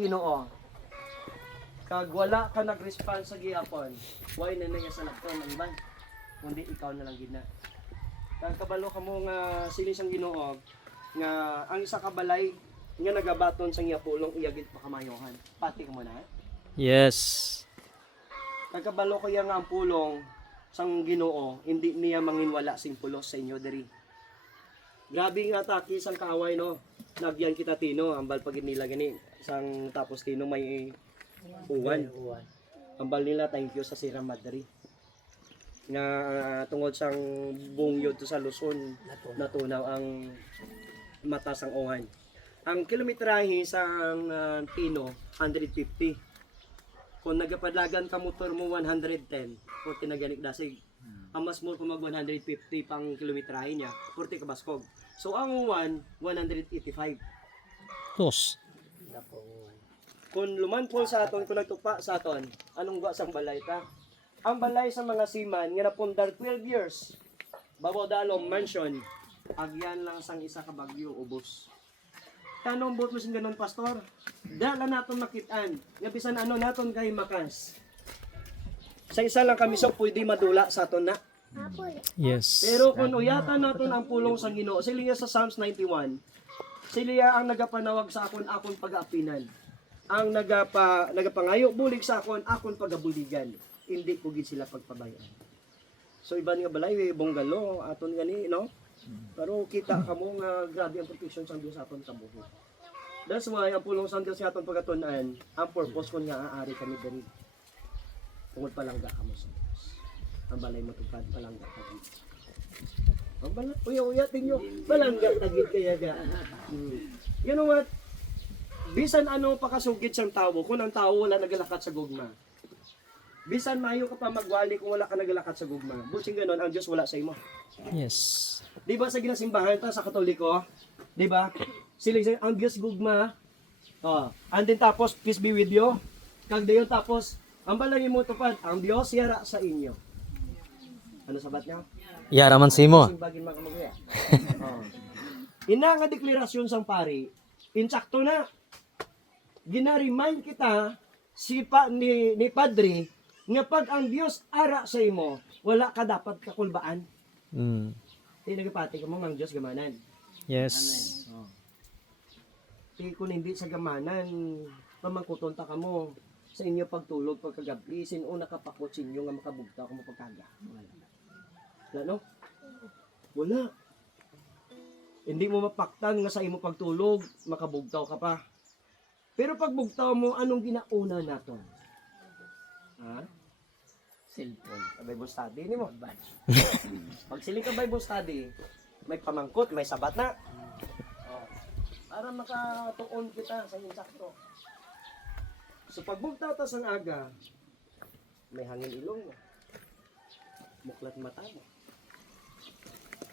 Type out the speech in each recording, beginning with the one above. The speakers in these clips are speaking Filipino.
Ginoo. Kag wala ka nag-response sa gihapon, why na niya sa lakton ang iban? Kundi ikaw na lang gina. Kag kabalo ka mo nga sini siyang Ginoo nga ang isa ka balay nga nagabaton sa iya pulong iyagit pa kamayohan. Pati ka mo na. Yes. Kag kabalo ko nga ang pulong sang Ginoo, hindi niya manginwala sing pulos sa inyo diri. Grabe nga taki sang kaaway no. Nagyan kita tino ambal pag nila gani sang tapos tino may uwan. Ambal nila thank you sa Sierra Madre. Nga tungod sang bungyod to sa Luzon natunaw ang mata sang uwan. Ang kilometrahe sang tino 150. Kung nagapadlagan ka motor mo 110, 40 na ganik dasig. Ang mas more kung mag 150 pang kilometrahe niya, 40 ka baskog. So ang 185. Tos. Kung lumanpol sa aton, kung nagtupa sa aton, anong gwa sang balay ta? Ang balay sa mga siman nga napundar 12 years. Babaw dalom mansion. Agyan lang sang isa ka bagyo ubos. Tanong bot mo sing ganon pastor? Dala naton makitaan. Nga bisan ano naton kay makas. Sa isa lang kami so pwede madula sa aton na. Yes. Pero kung uyatan naton ang pulong sa Ginoo, sila sa Psalms 91, sila ang nagapanawag sa akon pag-aapinan. Ang nagapangayo bulig sa akon pagabuligan. Hindi ko gid sila pagpabayaan. So iban nga balay bonggalo aton gani no? Pero kita kamo nga grabe ang protection sa Dios sa aton kabuhi. That's why ang pulong sa Dios sa aton pagatunan, ang purpose kun nga aari kami diri. Tungod palangga kamo sa Dios. Ang balay matupad palangga kami. Ang balay uya tinyo palangga tagid kaya ga. You know what? Bisan ano pakasugid sang tawo kung ang tawo wala nagalakat sa gugma. Bisan mayo ka pa magwali kung wala ka nagalakat sa gugma. Busing ganon ang Dios wala sa imo. Yes. Di ba sa ginasimbahan ta sa Katoliko? Di ba? Sila ang Dios gugma. Oh, and then tapos peace be with you. Kag dayon tapos ang balay mo tupad, ang Dios yara sa inyo. Ano sabat niya? Yara man simo. Simbagin mga kamaguya. Oh. Ina nga deklarasyon sang pari, insakto na. Gina-remind kita ni Padre nga pag ang Dios ara sa imo, wala ka dapat kakulbaan. Di nagapati ka mo ang Dios gamanan. Yes. Oh. Di kung hindi sa gamanan, pamangkuton ta ka mo sa inyo pagtulog pagkagabi, sino nakapakot sa inyo nga makabugta ka mo pagkaga. Wala no? Wala. Hindi mo mapaktan nga sa imo pagtulog, makabugtaw ka pa. Pero pag bugtaw mo, anong ginauna naton? Ha? Cellphone. Bible study ni mo. Pag siling ka Bible study, may pamangkot, may sabat na. Oh. Para makatuon kita sa insakto. So pag bugtaw ta sang aga, may hangin ilong mo. Muklat mata mo.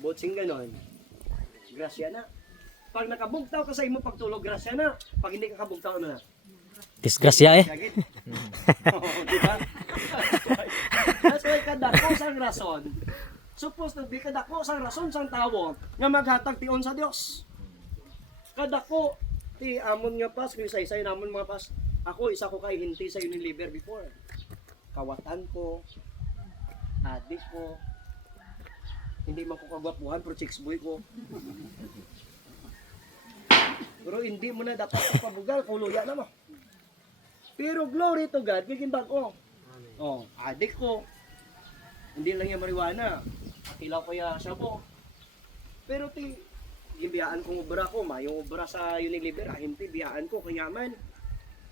Botsing ganon, grasya na. Pag nakabugtaw ka sa imo pagtulog, grasya na. Pag hindi ka kabugtaw na. Disgrasya eh. Sagit. Diba? That's why kadako sang rason. Supposed to be kadako sang rason sang tawo nga maghatag tion sa Dios. Kadako ti amon nga pas kay say namon mga pas. Ako isa ko kay hinti sa Unilever before. Kawatan ko. Adik ko. Hindi man ko kagwapuhan pero chicks boy ko. Pero hindi mo na dapat pabugal, kuluya na mo. Pero glory to God, biging bago. Oh, adik ko. Hindi lang yung marijuana. Kilaw ko ya sabo. Pero gibiyaan kong ubra ko, mayong ubra sa Unilever, hindi biyaan ko kanyaman.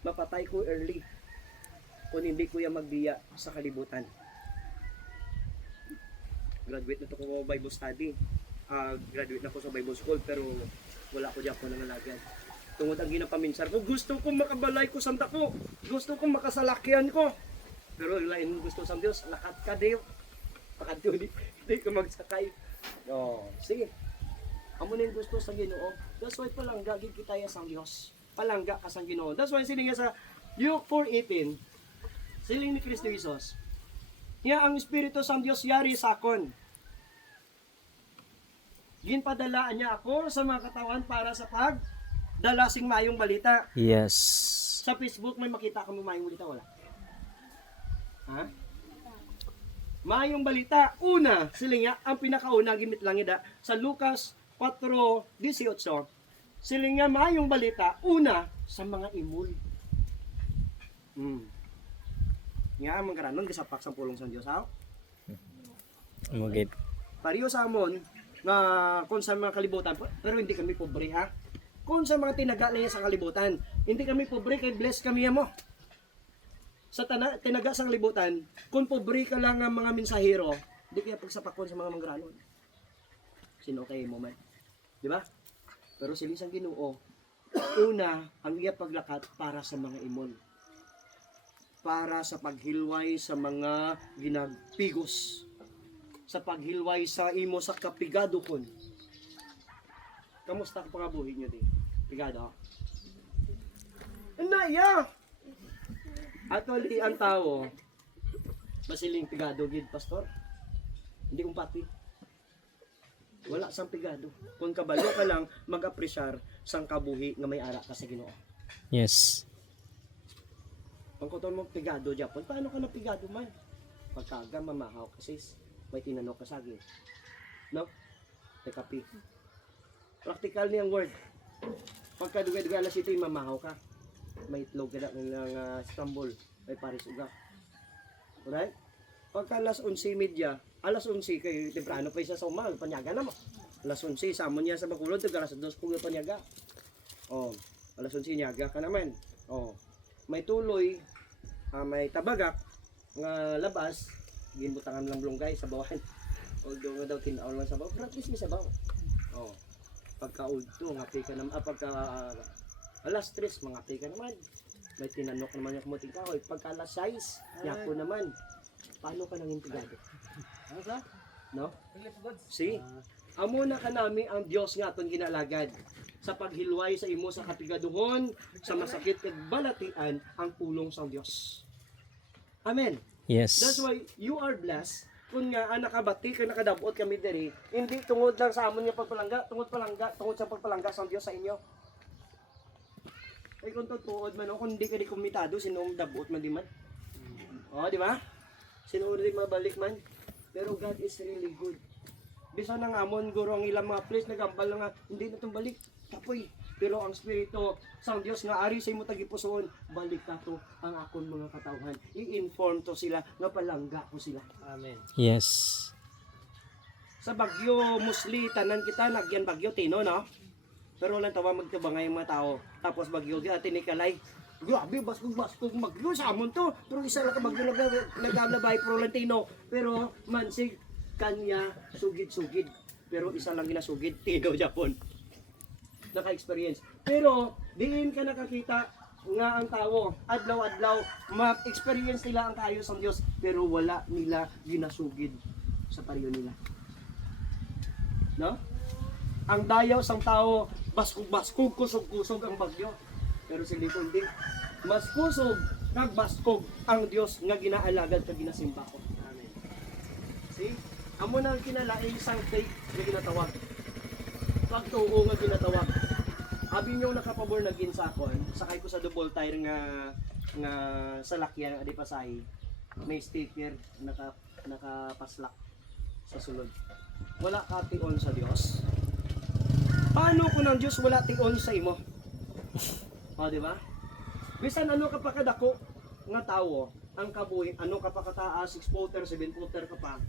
Mapatay ko early. Kung hindi ko ya magbiya sa kalibutan. Graduate na to ko Bible study. Graduate na ko sa Bible school pero wala ko diyan po nangalagad. Tungod ang ginapaminsan ko, gusto kong makabalay ko santa ko. Gusto kong makasalakyan ko. Pero lain gusto sa Dios, lakat ka Deo. Pakadto di ka magsakay. Oh, sige. Amo ning gusto sa Ginoo. That's why palangga gid kita sa Dios. Palangga ka sa Ginoo. That's why sininga sa Luke 4:18. Siling ni Kristo Jesus. Niya ang Espiritu sa Dios yari sa akon. Ginpadalaan niya ako sa mga katawan para sa pagdala sing mayong balita. Yes. Sa Facebook may makita ka mo mayong balita wala? Ha? Mayong balita, una, sila nga, ang pinakauna, gimit lang ida, sa Lucas 4:18, sila nga mayong balita, una, sa mga imul. Nga, ang karanon, gasapak sa pulong sa Diyos, ha? Mugit. Pariyo sa amon, nga kung sa mga kalibutan, pero hindi kami pobre, ha? Kung sa mga tinaga niya sa kalibutan, hindi kami pobre, kay bless kami mo. Sa tinaga sa kalibutan, kung pobre ka lang ng mga mensahero, di kaya pagsapakon sa mga manggaranon. Sino kayo mo man? Di ba? Pero sila isang Ginoo, una, ang iya paglakat para sa mga imon. Para sa paghilway sa mga ginagpigos. Sa paghilway sa imo sa kapigado kon. Kamusta ka pangabuhi nyo di? Pigado? Naya! Actually, ang tao, basiling pigado gid, pastor. Hindi umpati. Wala sang pigado. Kung kabalo ka lang, mag-apresyar sang kabuhi nga may ara ka sa Ginoo. Yes. Kung kuton mo pigado Japon, paano ka na pigado man? Pagkaga, mamahaw kasi may tinanok ka sa agin. No? Tekapi. Practical niyang word. Pagka dugay-dugay alas ito, mamahaw ka. May itlog ka na ng Istanbul, may Paris uga. Alright? Pagka alas 11:30, alas 11 kayo, temprano pa isa sa umaga, panyaga naman. Alas 11, samon niya sa Bacolod, alas 2 kung panyaga. Oh, alas 11 nyaga ka naman. Oh, may tuloy, may tabagak, nga labas, ginbutangan lang blunggay sa bawan. Although nga daw tinaw lang sa bawan, pero at least may sa bawan. Oh, pagka-udto, ngapi ka naman, alas 3, mga ka naman. May tinanok naman yung kumuting kahoy. Pagka alas 6, yako naman. Paano ka nang intigado? No? See? Amo na ka nami ang Diyos nga itong ginalagad. Sa paghilway sa imo sa kapigaduhon, sa masakit kag balatian, ang pulong sa Diyos. Amen. Yes. That's why you are blessed. Kung nga nakabati ka nakadabot kami diri, hindi tungod lang sa amon nga pagpalangga, tungod sa pagpalangga sa Diyos sa inyo. Ay kung tutuod man, kung hindi ka di kumitado, sino dabot man di man? O, di ba? Sino di mabalik man? Pero God is really good. Bisa nang amon, guro ang ilang mga place, nagambal na nga, hindi na itong balik. Tapoy. Pero ang Espiritu, sang Diyos nga ari sa imo tagipusoon, balik ka to ang akon mga katawhan. I-inform to sila, nga palangga ko sila. Amen. Yes. Sa Bagyo Musli, tanan kita, nagyan Bagyo Tino, no? Pero walang tawa magtubangay yung mga tao. Tapos Bagyo, di atin ikalay. Grabe, baskog Bagyo sa amon to. Pero isa lang ka Bagyo naglabay Prolantino. Pero mansig kanya sugid-sugid. Pero isa lang ginasugid, Tino Japon. Naka-experience. Pero diin ka nakakita nga ang tao, adlaw-adlaw, ma-experience nila ang kaayos ng Diyos. Pero wala nila ginasugid sa pariyo nila. No? Ang dayaw sang tao, baskog, kusog-kusog ang Bagyo. Pero sila hindi. Mas kusog, nagbaskog ang Diyos nga ginaalagad ka ginasimba ko. Amen. See? Amo na kinalaing isang faith nga ginatawag. Pagtuo nga ginatawag. Abi nyo nakapabor na ginsakon, sakay ko sa double tire nga salakyan adi pasay. May sticker nakapaslak sa sulod. Wala ka tion sa Dios. Paano kung ang Diyos wala tion sa imo? O, di ba? Bisan ano ka pa kadako nga tawo, ang kabuhi, ano ka pa kataas, 6 footer, 7 footer ka pa,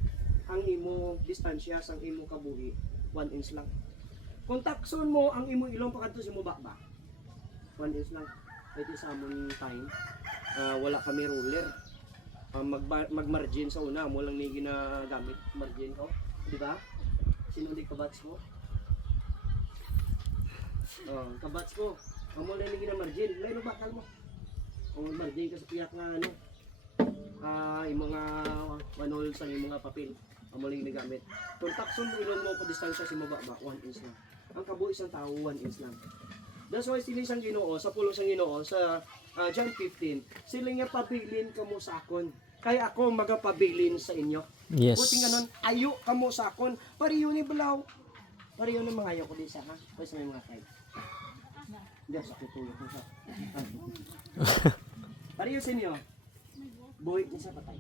ang imo distansya sang imo kabuhi, 1 inch lang. Kung takson mo ang imo ilong pakadto sa imo bakba, 1 inch lang. Ito sa among time, wala kami ruler. Mag-margin sa una, mo lang ni ginagamit margin ko, di ba? Sino di kabats mo? Kabats ko. Amo lang ni ginamargin, lay no bakal mo. Kung margin ka sa piyak nga ano, imo nga manol sa imo nga papel. Amo lang ginagamit. Kung takson mo ilong mo ko distansya sa imo bakba, 1 inch lang. Ang kabuhi isang tao 1 inch lang. That's why sila sang Ginoo sa pulong sang Ginoo sa John 15, sila nga pabilin kamo sa akon. Kaya ako magapabilin sa inyo. Yes. Buti nga nun, ayo kamo sa akon. Pariyo ni balaw. Pariyo ni mga ayo ko di sa ha. Pwes may mga kay. Hindi, sakit tulo ko sa. Pariyo sa inyo. Buhay niya sa patay.